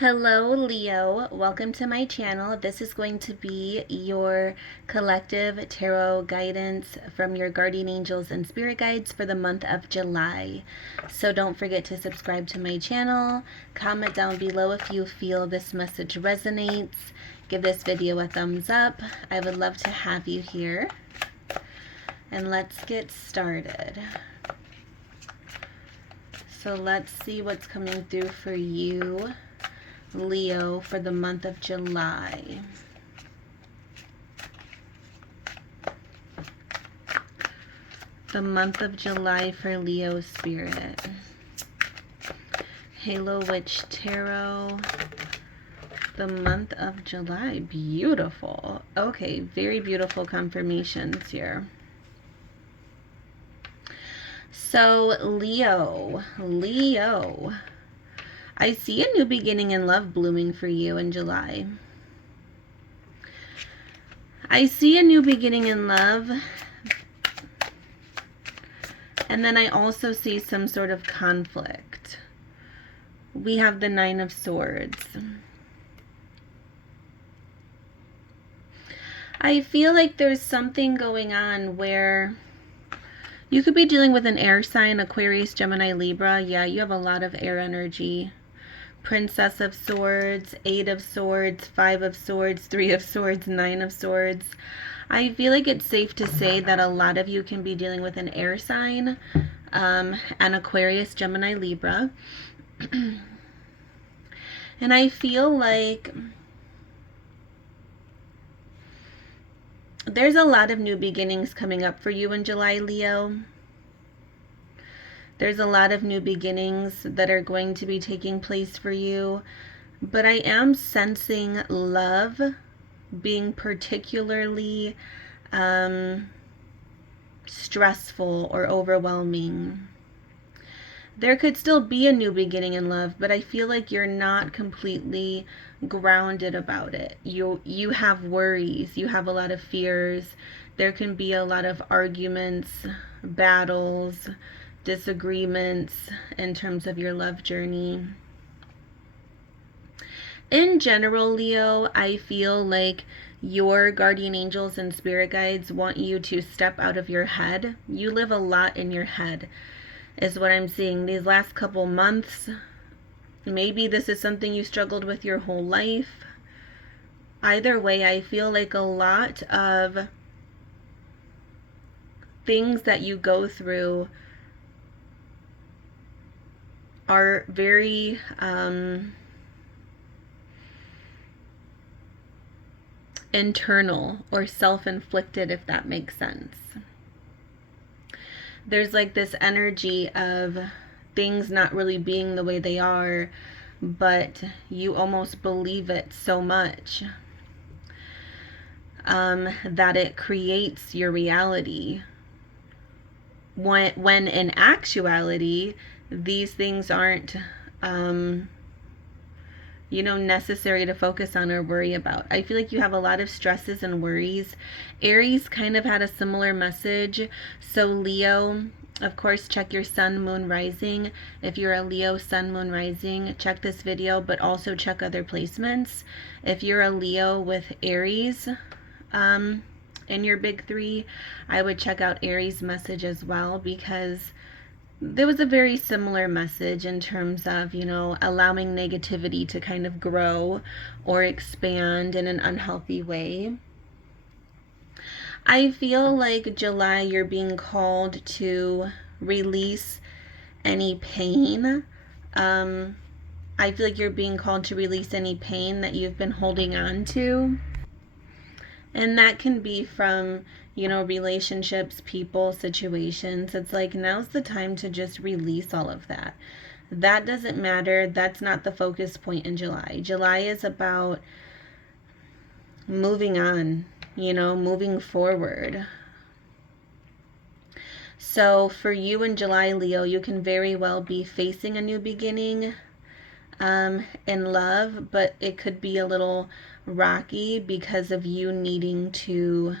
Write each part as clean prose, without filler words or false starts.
Hello, Leo. Welcome to my channel. This is going to be your collective tarot guidance from your guardian angels and spirit guides for the month of July. So don't forget to subscribe to my channel. Comment down below if you feel this message resonates. Give this video a thumbs up. I would love to have you here. And let's get started. So let's see what's coming through for you, Leo, for the month of July. The month of July for Leo spirit. Halo Witch Tarot. The month of July. Beautiful. Okay, very beautiful confirmations here. So Leo, I see a new beginning in love blooming for you in July. I see a new beginning in love. And then I also see some sort of conflict. We have the Nine of Swords. I feel like there's something going on where you could be dealing with an air sign, Aquarius, Gemini, Libra. Yeah, you have a lot of air energy. Princess of Swords, Eight of Swords, Five of Swords, Three of Swords, Nine of Swords. I feel like it's safe to say that a lot of you can be dealing with an air sign, an Aquarius, Gemini, Libra. And I feel like there's a lot of new beginnings coming up for you in July, Leo. There's a lot of new beginnings that are going to be taking place for you. But I am sensing love being particularly stressful or overwhelming. There could still be a new beginning in love, but I feel like you're not completely grounded about it. You have worries, you have a lot of fears. There can be a lot of arguments, battles, disagreements in terms of your love journey. In general, Leo, I feel like your guardian angels and spirit guides want you to step out of your head. You live a lot in your head, is what I'm seeing these last couple months. Maybe this is something you struggled with your whole life. Either way, I feel like a lot of things that you go through are very internal or self-inflicted, if that makes sense. There's like this energy of things not really being the way they are, but you almost believe it so much that it creates your reality. When in actuality, these things aren't necessary to focus on or worry about. I feel like you have a lot of stresses and worries. Aries kind of had a similar message. So Leo, of course, check your sun, moon, rising. If you're a Leo, sun, moon, rising, check this video, but also check other placements. If you're a Leo with Aries in your big three, I would check out Aries' message as well, because there was a very similar message in terms of, allowing negativity to kind of grow or expand in an unhealthy way. I feel like July, you're being called to release any pain. I feel like you're being called to release any pain that you've been holding on to. And that can be from, relationships, people, situations. It's like, now's the time to just release all of that. That doesn't matter. That's not the focus point in July. July is about moving on, moving forward. So for you in July, Leo, you can very well be facing a new beginning in love, but it could be a little rocky because of you needing to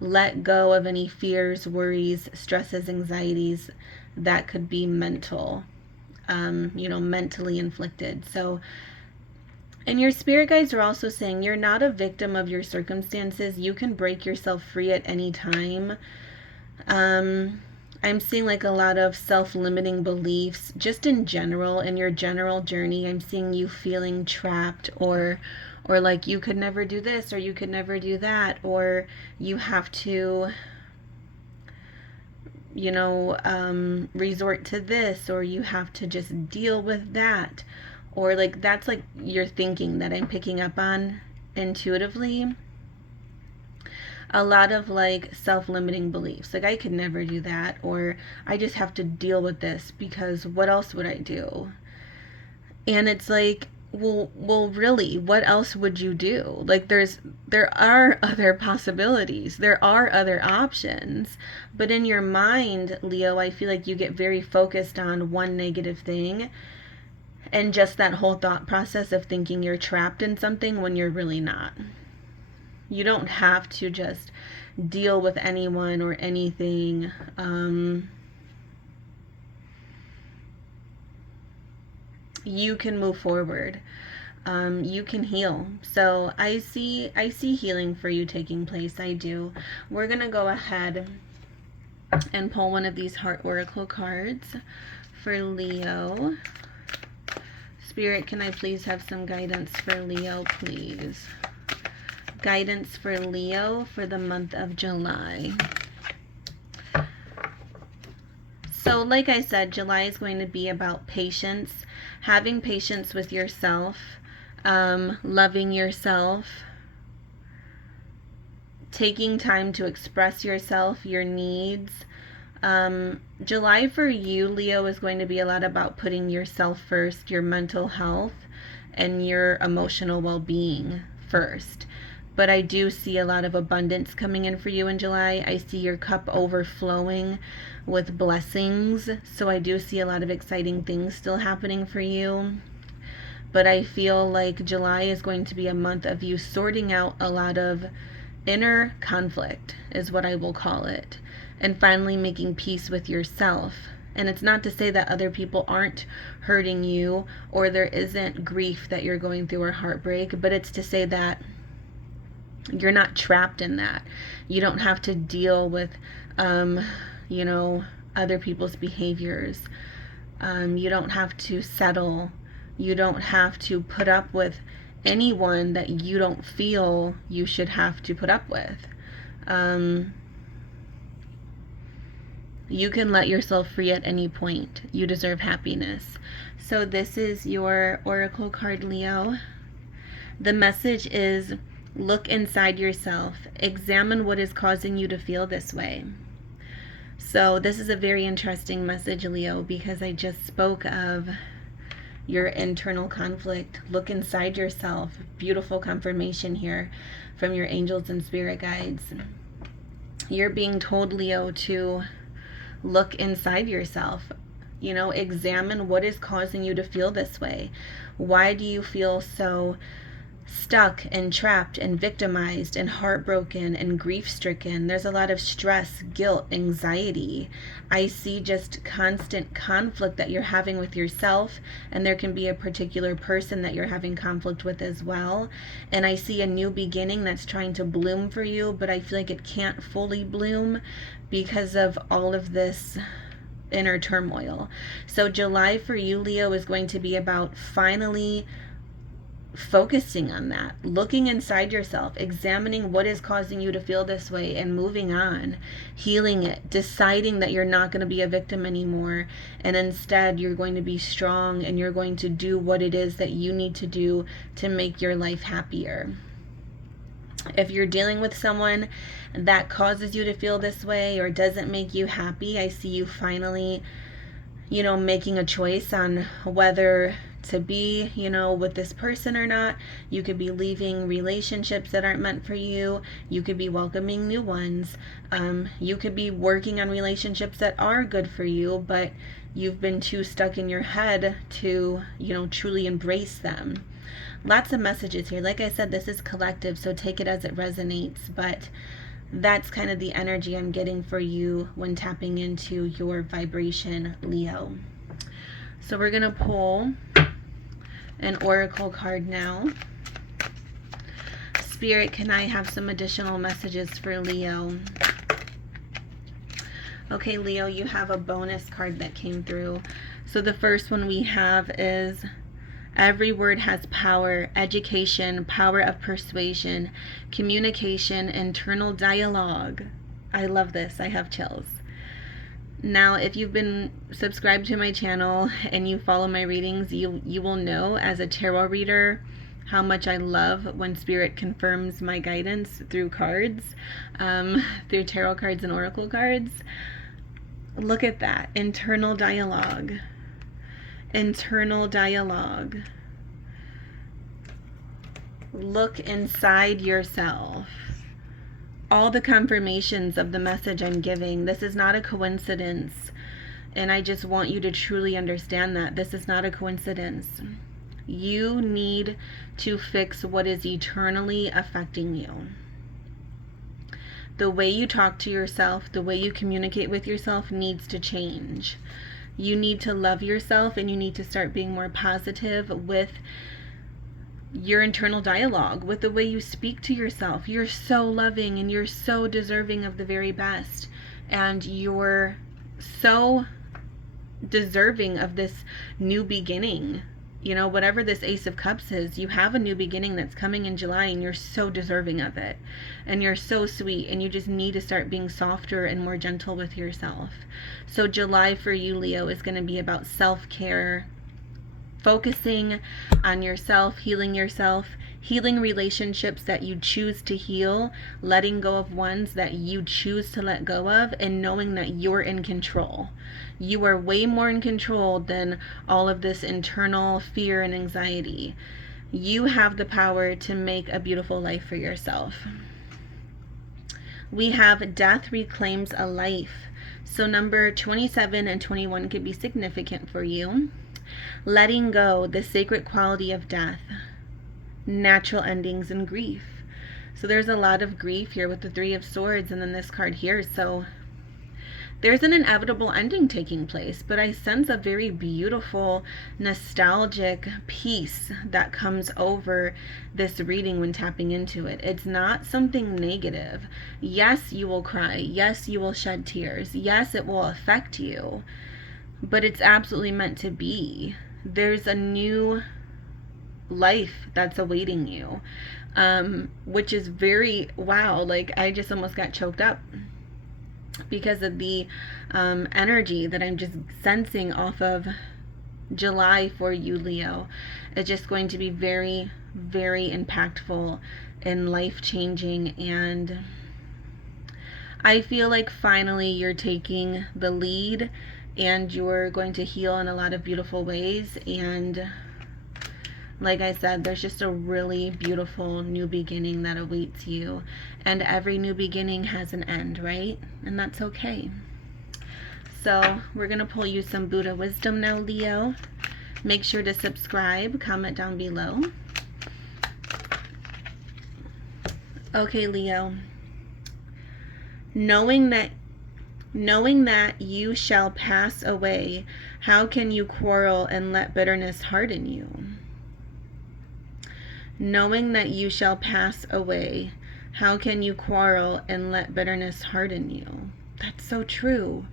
let go of any fears, worries, stresses, anxieties that could be mental. mentally inflicted. So, and your spirit guides are also saying you're not a victim of your circumstances. You can break yourself free at any time. I'm seeing like a lot of self-limiting beliefs just in general, in your general journey. I'm seeing you feeling trapped, or like you could never do this, or you could never do that, or you have to resort to this, or you have to just deal with that, or like that's like your thinking that I'm picking up on intuitively. A lot of like self-limiting beliefs, like I could never do that, or I just have to deal with this because what else would I do? And it's like, well really, what else would you do? Like there are other possibilities, there are other options, but in your mind, Leo, I feel like you get very focused on one negative thing, and just that whole thought process of thinking you're trapped in something when you're really not. You don't have to just deal with anyone or anything. You can move forward. You can heal. So I see healing for you taking place. I do. We're gonna go ahead and pull one of these Heart Oracle cards for Leo. Spirit, can I please have some guidance for Leo, please? Guidance for Leo for the month of July. So like I said, July is going to be about patience, having patience with yourself, loving yourself, taking time to express yourself, your needs. July for you, Leo, is going to be a lot about putting yourself first, your mental health, and your emotional well-being first. But I do see a lot of abundance coming in for you in July. I see your cup overflowing with blessings. So I do see a lot of exciting things still happening for you. But I feel like July is going to be a month of you sorting out a lot of inner conflict, is what I will call it, and finally making peace with yourself. And it's not to say that other people aren't hurting you, or there isn't grief that you're going through, or heartbreak, but it's to say that you're not trapped in that. You don't have to deal with, other people's behaviors. You don't have to settle. You don't have to put up with anyone that you don't feel you should have to put up with. You can let yourself free at any point. You deserve happiness. So this is your Oracle card, Leo. The message is, look inside yourself. Examine what is causing you to feel this way. So this is a very interesting message, Leo, because I just spoke of your internal conflict. Look inside yourself. Beautiful confirmation here from your angels and spirit guides. You're being told, Leo, to look inside yourself. Examine what is causing you to feel this way. Why do you feel so stuck and trapped and victimized and heartbroken and grief-stricken? There's a lot of stress, guilt, anxiety. I see just constant conflict that you're having with yourself, and there can be a particular person that you're having conflict with as well. And I see a new beginning that's trying to bloom for you, but I feel like it can't fully bloom because of all of this inner turmoil. So July for you, Leo, is going to be about finally focusing on that, looking inside yourself, examining what is causing you to feel this way, and moving on, healing it, deciding that you're not going to be a victim anymore, and instead you're going to be strong, and you're going to do what it is that you need to do to make your life happier. If you're dealing with someone that causes you to feel this way or doesn't make you happy, I see you finally, making a choice on whether to be, with this person or not. You could be leaving relationships that aren't meant for you. You could be welcoming new ones. You could be working on relationships that are good for you, but you've been too stuck in your head to, truly embrace them. Lots of messages here. Like I said, this is collective, so take it as it resonates, but that's kind of the energy I'm getting for you when tapping into your vibration, Leo. So we're going to pull an oracle card now. Spirit, can I have some additional messages for Leo? Okay, Leo, you have a bonus card that came through. So the first one we have is every word has power, education, power of persuasion, communication, internal dialogue. I love this. I have chills. Now, if you've been subscribed to my channel and you follow my readings, you will know as a tarot reader how much I love when Spirit confirms my guidance through cards, through tarot cards and oracle cards. Look at that. Internal dialogue. Internal dialogue. Look inside yourself. All the confirmations of the message I'm giving. This is not a coincidence. And I just want you to truly understand that this is not a coincidence. You need to fix what is eternally affecting you. The way you talk to yourself, the way you communicate with yourself needs to change. You need to love yourself, and you need to start being more positive with your internal dialogue, with the way you speak to yourself. You're so loving and you're so deserving of the very best. And you're so deserving of this new beginning. You know, whatever this Ace of Cups is, you have a new beginning that's coming in July, and you're so deserving of it. And you're so sweet, and you just need to start being softer and more gentle with yourself. So July for you, Leo, is going to be about self-care, focusing on yourself, healing relationships that you choose to heal, letting go of ones that you choose to let go of, and knowing that you're in control. You are way more in control than all of this internal fear and anxiety. You have the power to make a beautiful life for yourself. We have death reclaims a life. So number 27 and 21 could be significant for you. Letting go, the sacred quality of death, natural endings, and grief. So there's a lot of grief here with the Three of Swords and then this card here. So there's an inevitable ending taking place, but I sense a very beautiful, nostalgic peace that comes over this reading when tapping into it. It's not something negative. Yes, you will cry. Yes, you will shed tears. Yes, it will affect you, but it's absolutely meant to be. There's a new life that's awaiting you, which is very, wow, like I just almost got choked up because of the energy that I'm just sensing off of July for you, Leo. It's just going to be very, very impactful and life-changing, and I feel like finally you're taking the lead and you're going to heal in a lot of beautiful ways. And like I said, there's just a really beautiful new beginning that awaits you. And every new beginning has an end, right? And that's okay. So we're going to pull you some Buddha wisdom now, Leo. Make sure to subscribe, comment down below. Okay, Leo. Knowing that you shall pass away, how can you quarrel and let bitterness harden you? Knowing that you shall pass away, how can you quarrel and let bitterness harden you? That's so true.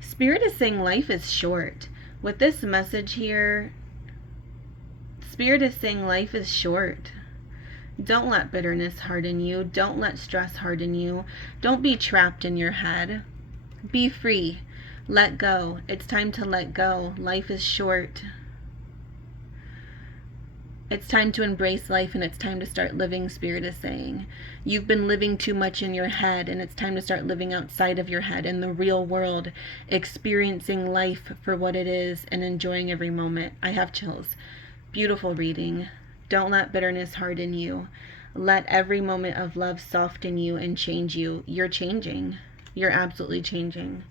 Spirit is saying life is short. With this message here, Spirit is saying life is short. Don't let bitterness harden you. Don't let stress harden you. Don't be trapped in your head. Be free. Let go. It's time to let go. Life is short. It's time to embrace life, and it's time to start living, Spirit is saying. You've been living too much in your head, and it's time to start living outside of your head in the real world, experiencing life for what it is and enjoying every moment. I have chills. Beautiful reading. Don't let bitterness harden you. Let every moment of love soften you and change you. You're changing. You're absolutely changing.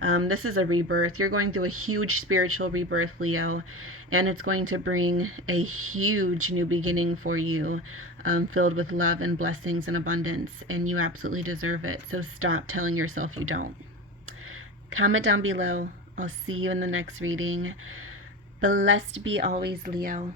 This is a rebirth. You're going through a huge spiritual rebirth, Leo, and it's going to bring a huge new beginning for you, filled with love and blessings and abundance, and you absolutely deserve it. So stop telling yourself you don't. Comment down below. I'll see you in the next reading. Blessed be always, Leo.